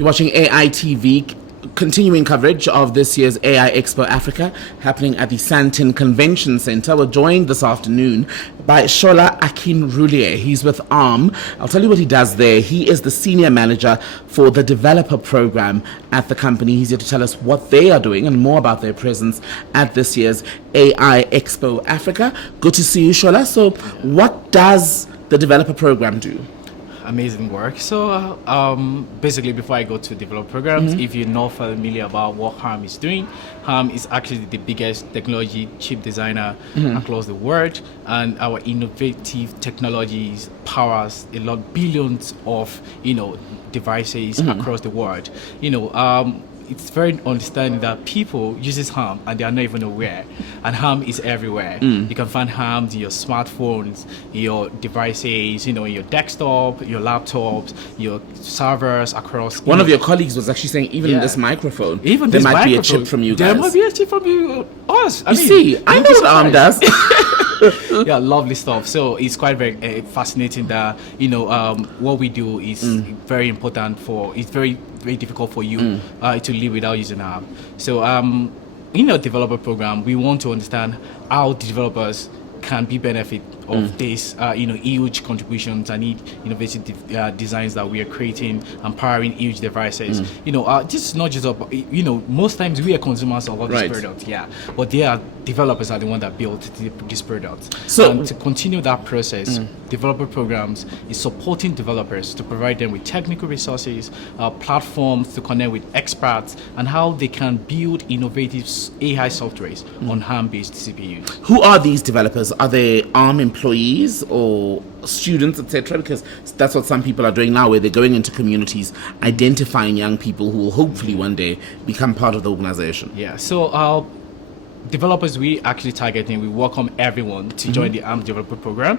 You're watching AI TV, continuing coverage of this year's AI Expo Africa happening at the Sandton Convention Center. We're joined this afternoon by Shola Akinrolie. He's with ARM. I'll tell you what he does there. He is the senior manager for the developer program at the company. He's here to tell us what they are doing and more about their presence at this year's AI Expo Africa. Good to see you, Shola. So what does the developer program do? Amazing work. So basically, before I go to develop programs, if you're not familiar about what HARM is doing, HARM is actually the biggest technology chip designer across the world, and our innovative technologies powers billions of devices across the world. It's very understanding that people uses HARM and they are not even aware. And HARM is everywhere. You can find HARM in your smartphones, your devices, your desktop, your laptops, your servers across. One of your colleagues was actually saying even in this microphone, there might be a chip from you guys. There might be a chip from us. I know what ARM does. Yeah, lovely stuff. So it's quite very fascinating that what we do is very important it's very difficult for you to live without using ARM. So in our developer program, we want to understand how developers can be benefit of this huge contributions and innovative designs that we are creating and powering huge devices. This is not just about, most times we are consumers of all these products, but they are developers are the one that built these products. So and to continue that process, developer programs is supporting developers to provide them with technical resources, platforms to connect with experts, and how they can build innovative AI softwares on ARM-based CPUs. Who are these developers? Are they ARM employees or students, etc.? Because that's what some people are doing now, where they're going into communities, identifying young people who will hopefully one day become part of the organization. Yeah, so developers we actually targeting, we welcome everyone to join the ARM developer program.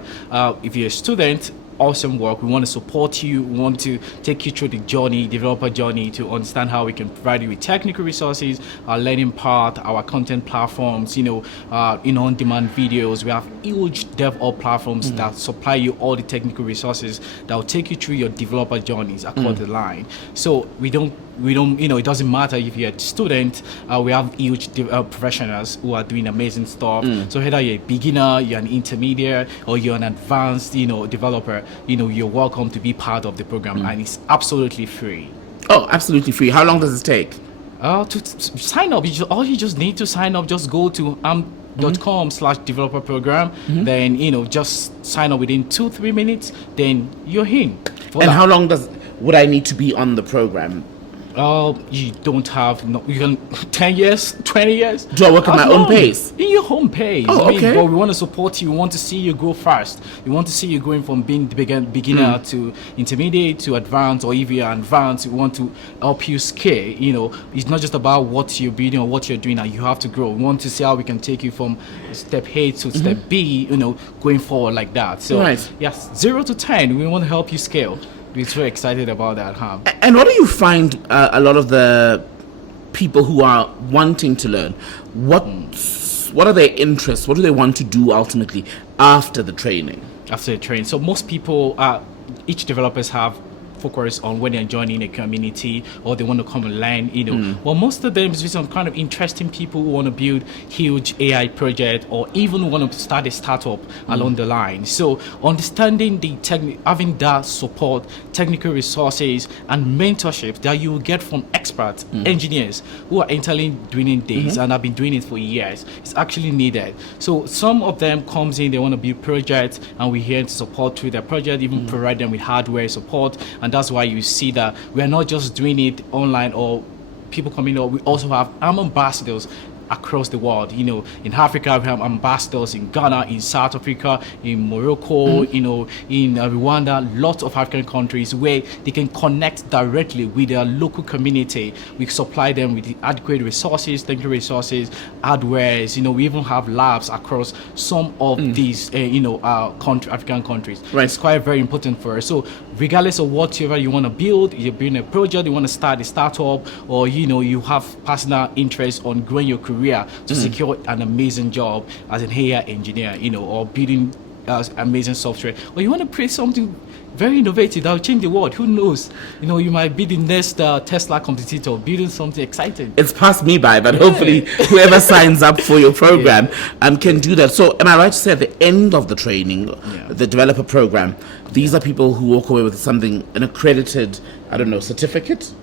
If you're a student, awesome work. We want to support you. We want to take you through the journey, developer journey, to understand how we can provide you with technical resources, our learning part, our content platforms, on-demand videos. We have huge DevOps platforms that supply you all the technical resources that will take you through your developer journeys across the line. So we don't, it doesn't matter if you're a student, we have huge professionals who are doing amazing stuff. So whether you're a beginner, you're an intermediate, or you're an advanced, developer, you're welcome to be part of the program, and it's absolutely free. Oh, absolutely free. How long does it take? To sign up, all you just need to sign up, just go to arm.com/developer program, then, just sign up within 2-3 minutes, then you're in. And how long would I need to be on the program? You don't have you can 10 years, 20 years. Do I work at my own pace? In your home pace. Okay. But we want to support you. We want to see you grow fast. We want to see you going from being the beginner to intermediate to advanced, or if you're advanced, we want to help you scale. It's not just about what you're building or what you're doing, and you have to grow. We want to see how we can take you from step A to step B, going forward like that. So yes, 0 to 10, we want to help you scale. We're so excited about that, huh? And what do you find a lot of the people who are wanting to learn? What are their interests? What do they want to do ultimately after the training? After the training. So most people, each developers have focus on when they're joining a community or they want to come and learn, Well, most of them is some kind of interesting people who want to build huge AI project or even want to start a startup along the line. So understanding having that support, technical resources and mentorship that you will get from experts, engineers who are entirely doing this and have been doing it for years, is actually needed. So some of them comes in, they want to build projects, and we're here to support through their project, even provide them with hardware support. And that's why you see that we are not just doing it online or people coming over. We also have ARM ambassadors across the world. In Africa, we have ambassadors in Ghana, in South Africa, in Morocco, in Rwanda, lots of African countries where they can connect directly with their local community. We supply them with the adequate resources, technical resources, hardwares. We even have labs across some of these, African countries. Right. It's quite very important for us. So regardless of whatever you want to build, you're building a project, you want to start a startup, or, you have personal interest on growing your career to secure an amazing job as an AI engineer, or building amazing software, or you want to create something very innovative that will change the world. Who knows? You might be the next Tesla competitor, building something exciting. It's passed me by, but hopefully whoever signs up for your program can do that. So am I right to say at the end of the training, the developer program, these are people who walk away with something, an accredited, certificate?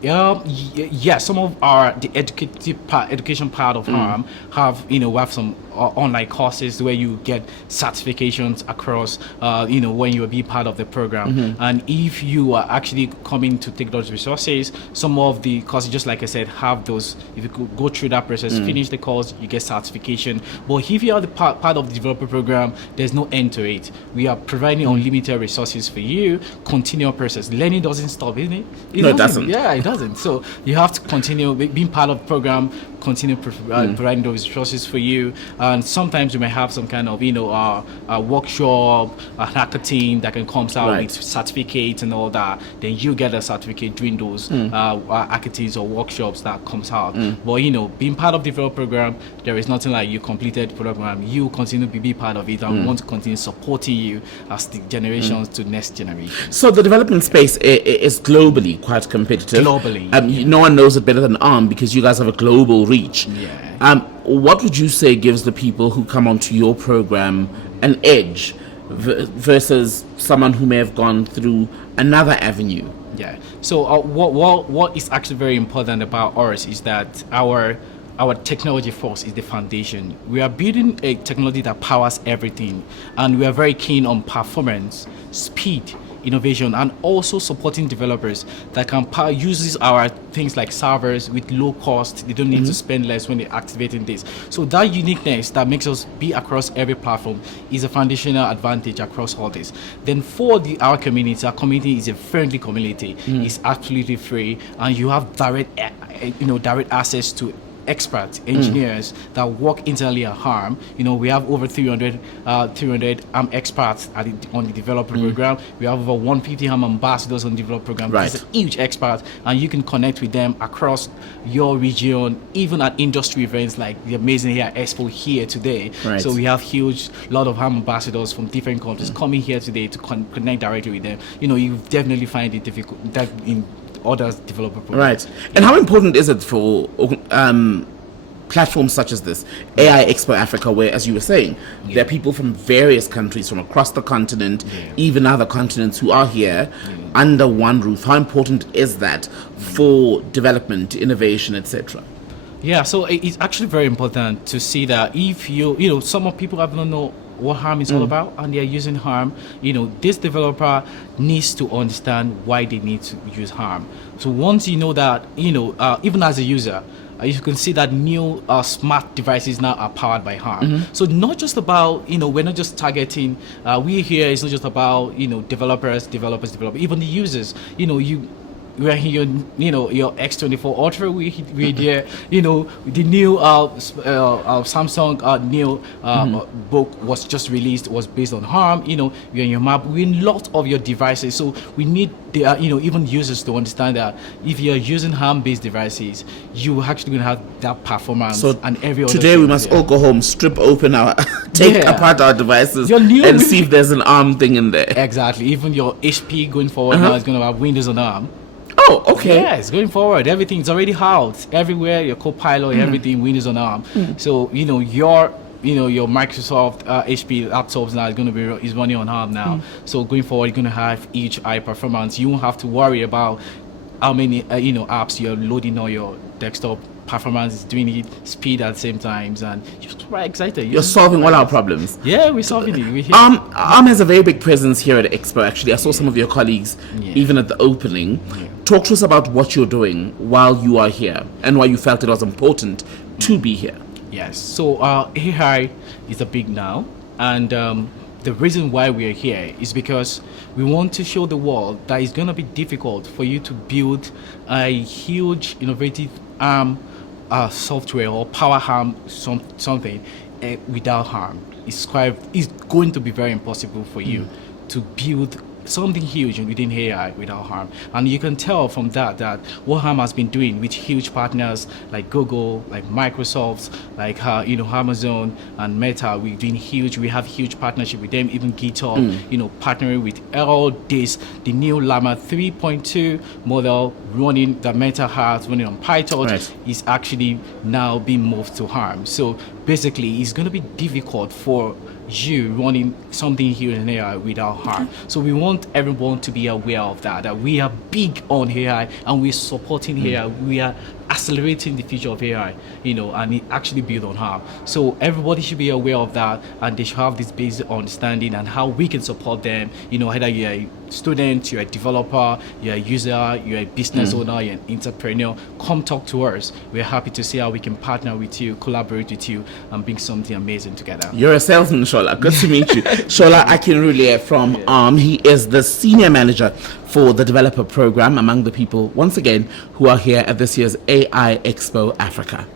Some of the education part of HARM have we have some online courses where you get certifications across when you will be part of the program. And if you are actually coming to take those resources, some of the courses, just like I said, have those. If you could go through that process, finish the course, you get certification. But if you are the part of the developer program, there's no end to it. We are providing unlimited resources for you. Continual process. Learning doesn't stop, isn't it? No, it doesn't. Yeah, it doesn't. So you have to continue being part of the program, continue providing those resources for you. And sometimes you may have some kind of a workshop, a hackathon that can come out with certificates and all that. Then you get a certificate during those hackathons or workshops that comes out. But being part of the developer program, there is nothing like you completed the program. You continue to be part of it, and we want to continue supporting you as the generations to next generation. So the development space is globally quite competitive. No one knows it better than ARM because you guys have a global reach. What would you say gives the people who come onto your program an edge versus someone who may have gone through another avenue? So what is actually very important about ours is that our technology force is the foundation. We are building a technology that powers everything, and we are very keen on performance, speed, innovation, and also supporting developers that can uses our things like servers with low cost. They don't need to spend less when they're activating this. So that uniqueness that makes us be across every platform is a foundational advantage across all this. Then for our community is a friendly community. It's absolutely free, and you have direct access to experts, engineers that work internally at HARM. We have over 300 experts on the developer program. We have over 150 HARM ambassadors on the developer program. These are huge experts, and you can connect with them across your region, even at industry events like the amazing here Expo here today. So we have huge lot of HARM ambassadors from different countries coming here today to connect directly with them. You definitely find it difficult that in other developer programs. And how important is it for platforms such as this, AI Expo Africa, where, as you were saying, there are people from various countries from across the continent, even other continents, who are here under one roof? How important is that for development, innovation, etc.? So it's actually very important to see that if some of people have not know what HARM is all about, and they are using HARM, this developer needs to understand why they need to use HARM. So once you know that, even as a user, you can see that new smart devices now are powered by HARM. So not just about, we're not just targeting, we here, it's not just about, developers, even the users. We're here, your X24 Ultra. We there, the new Samsung new book was just released. Was based on HARM. You're in your map. We're in a lot of your devices, so we need the even users to understand that if you're using HARM-based devices, you actually gonna have that performance. So and every other today we must all go home, strip open take apart our devices, and see if there's an ARM thing in there. Exactly. Even your HP going forward now is gonna have Windows on ARM. Oh, okay. Yes, going forward, everything's already out everywhere. Your Copilot, everything, Windows on ARM. So your Microsoft HP laptops now is running on ARM now. So going forward, you're gonna have each high performance. You won't have to worry about how many apps you're loading on your desktop. Performance is doing it, speed at the same times, and you're quite excited. You're solving all our problems. Yeah, we're solving it. ARM has a very big presence here at Expo. Actually, I saw some of your colleagues even at the opening. Talk to us about what you're doing while you are here and why you felt it was important to be here. Yes. So AI is a big now, and the reason why we are here is because we want to show the world that it's going to be difficult for you to build a huge innovative software or power HARM something without HARM. It's going to be very impossible for you to build something huge within AI without harm. And you can tell from that what harm has been doing with huge partners like Google, like Microsoft, like Amazon and Meta. We're doing huge. We have huge partnership with them. Even GitHub, partnering with all this. The new Llama 3.2 model running that Meta has running on Python is actually now being moved to harm. So basically, it's going to be difficult for you running something here in AI without harm. So we want everyone to be aware of that we are big on AI and we're supporting AI. We are accelerating the future of AI, and it actually built on harm. So everybody should be aware of that, and they should have this basic understanding and how we can support them. Either you're a student, you're a developer, you're a user, you're a business owner, you're an entrepreneur, come talk to us. We're happy to see how we can partner with you, collaborate with you, and bring something amazing together. You're a salesman, Shola. Good to meet you. Shola Akinrolie from ARM. He is the senior manager for the developer program among the people, once again, who are here at this year's AI Expo Africa.